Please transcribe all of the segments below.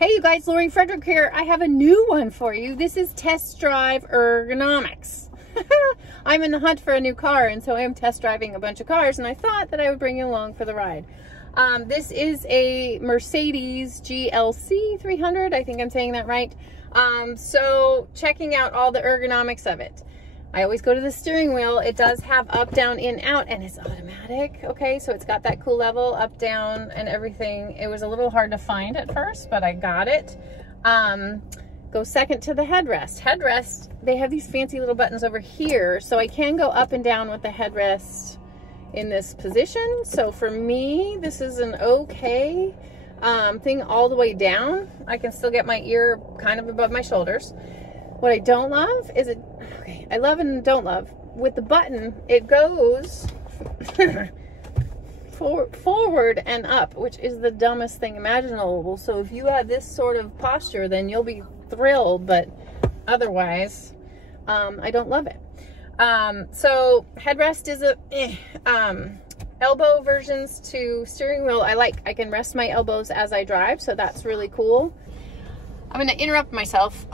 Hey you guys, Lori Frederick here. I have a new one for you. This is Test Drive Ergonomics. I'm in the hunt for a new car, and so I am test driving a bunch of cars, and I thought that I would bring you along for the ride. This is a Mercedes GLC 300. I think I'm saying that right. So checking out all the ergonomics of it. I always go to the steering wheel. It does have up, down, in, out, and it's automatic. Okay, so it's got that cool level, up, down, and everything. It was a little hard to find at first, but I got it. Go second to the headrest. Headrest, they have these fancy little buttons over here, so I can go up and down with the headrest in this position. So for me, this is an okay thing all the way down. I can still get my ear kind of above my shoulders. What I don't love is okay, I love and don't love. With the button, it goes forward and up, which is the dumbest thing imaginable. So if you have this sort of posture, then you'll be thrilled, but otherwise, I don't love it. So headrest is elbow versions to steering wheel. I can rest my elbows as I drive, so that's really cool. I'm going to interrupt myself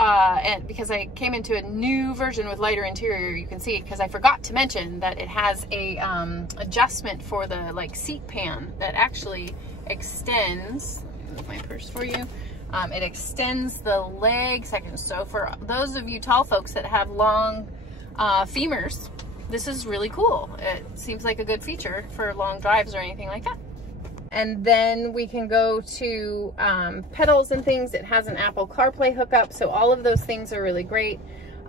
because I came into a new version with lighter interior. You can see it because I forgot to mention that it has a adjustment for the seat pan that actually extends. Move my purse for you. It extends the leg section. So for those of you tall folks that have long femurs, this is really cool. It seems like a good feature for long drives or anything like that. And then we can go to pedals and things. It has an Apple CarPlay hookup, so all of those things are really great.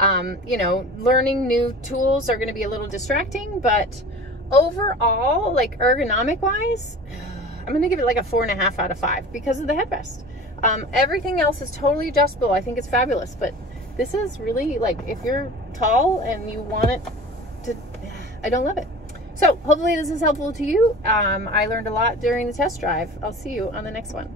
You know, learning new tools are going to be a little distracting, but overall, ergonomic wise, I'm going to give it a 4.5 out of 5 because of the headrest. Everything else is totally adjustable. I think it's fabulous, but this is really if you're tall and you want it to, I don't love it. So hopefully this is helpful to you. I learned a lot during the test drive. I'll see you on the next one.